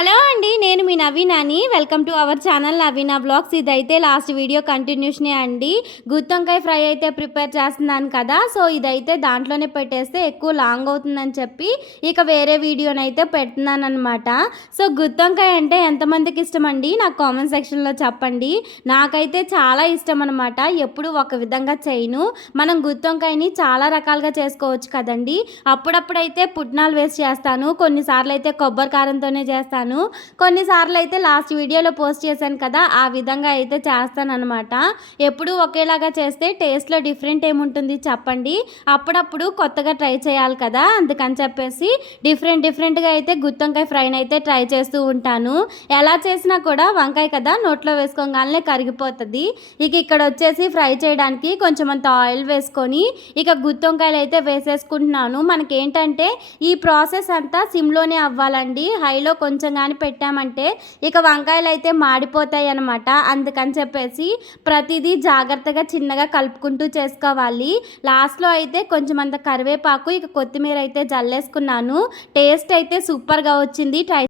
Hello అండి, నేను మీ నవీనాని. Welcome to our channel Naveena blogs. ఇదైతే లాస్ట్ వీడియో కంటిన్యూషనే అండి. గుత్తొంకాయ ఫ్రై అయితే ప్రిపేర్ చేస్తున్నాను కదా, సో ఇదైతే దాంట్లోనే పెట్టేస్తే ఎక్కువ లాంగ్ అవుతుందని చెప్పి ఇక వేరే వీడియోనైతే పెడుతున్నాను అనమాట. సో గుత్తొంకాయ అంటే ఎంతమందికి ఇష్టం అండి? నాకు కామెంట్ సెక్షన్లో చెప్పండి. నాకైతే చాలా ఇష్టం అనమాట. ఎప్పుడు ఒక విధంగా చేయను. మనం గుత్తొంకాయని చాలా రకాలుగా చేసుకోవచ్చు కదండి. అప్పుడప్పుడైతే పుట్నాలు వేసి చేస్తాను, కొన్నిసార్లు అయితే కొబ్బరి కారంతోనే చేస్తాను, కొన్నిసార్లు అయితే లాస్ట్ వీడియోలో పోస్ట్ చేశాను కదా ఆ విధంగా అయితే చేస్తానన్నమాట. ఎప్పుడు ఒకేలాగా చేస్తే టేస్ట్లో డిఫరెంట్ ఏముంటుంది చెప్పండి. అప్పుడప్పుడు కొత్తగా ట్రై చేయాలి కదా, అందుకని చెప్పేసి డిఫరెంట్గా అయితే గుత్తొంకాయ ఫ్రైని అయితే ట్రై చేస్తూ ఉంటాను. ఎలా చేసినా కూడా వంకాయ కదా, నోట్లో వేసుకోగానే కరిగిపోతుంది. ఇక ఇక్కడ వచ్చేసి ఫ్రై చేయడానికి కొంచెం అంత ఆయిల్ వేసుకొని ఇక గుత్తొంకాయలు అయితే వేసేసుకుంటున్నాను. మనకేంటంటే ఈ ప్రాసెస్ అంతా సిమ్లోనే అవ్వాలండి. హైలో కొంచెం కానీ పెట్టామంటే ఇక వంకాయలు అయితే మాడిపోతాయి అన్నమాట. అందుకని చెప్పేసి ప్రతిదీ జాగ్రత్తగా చిన్నగా కలుపుకుంటూ చేసుకోవాలి. లాస్ట్లో అయితే కొంచెం అంత కరివేపాకు ఇక కొత్తిమీర అయితే జల్లేసుకున్నాను. టేస్ట్ అయితే సూపర్గా వచ్చింది. ట్రై